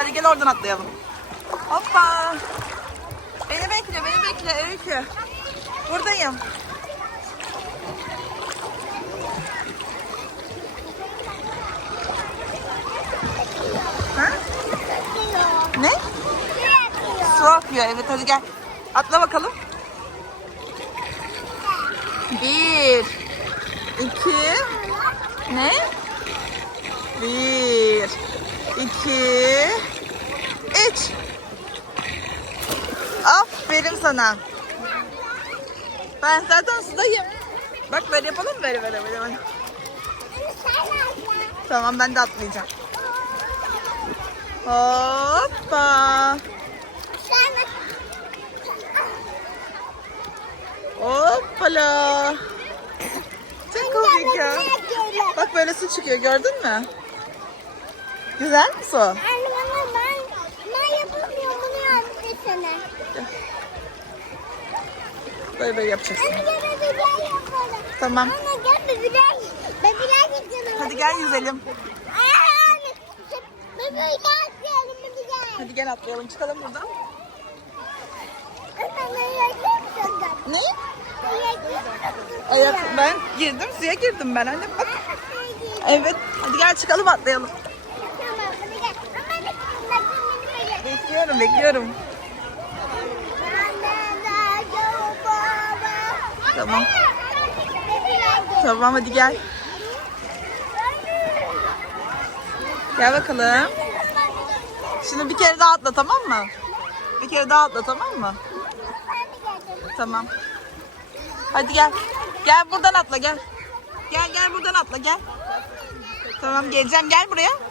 Hadi gel oradan atlayalım. Hoppa. Beni bekle, beni bekle Öykü. Buradayım. Ha? Ne? Su akıyor. Evet hadi gel. Atla bakalım. Bir. iki, Ne? Bir. İki, Üç. Aferin sana. Ben zaten sudayım. Bak böyle yapalım mı? böyle böyle böyle. Tamam ben de atlayacağım. Hoppa. Hoppala. Çok komik ya. Bak böyle su çıkıyor gördün mü? Güzel mi su? Anne bana ben, ben yapamıyorum bunu yaptırsana. Böyle böyle yapacaksın. Anne gel bebeğler yapalım. Tamam. Anne gel bebeğler. Bebeğler yapalım. Hadi gel yüzelim. Anne. Bebeğler yapalım bebeğler. Hadi gel atlayalım çıkalım buradan. Ne? Ayak ben girdim suya girdim ben anne bak. Evet hadi gel çıkalım atlayalım. Tamam hadi gel. Ama hadi nakın beni böyle. Bekliyorum bekliyorum. Tamam. Tamam hadi gel. Gel bakalım. Şimdi bir kere daha atla tamam mı? Bir kere daha atla tamam mı? Tamam. Hadi gel. Gel buradan atla gel. Gel gel buradan atla gel. Tamam geleceğim gel buraya.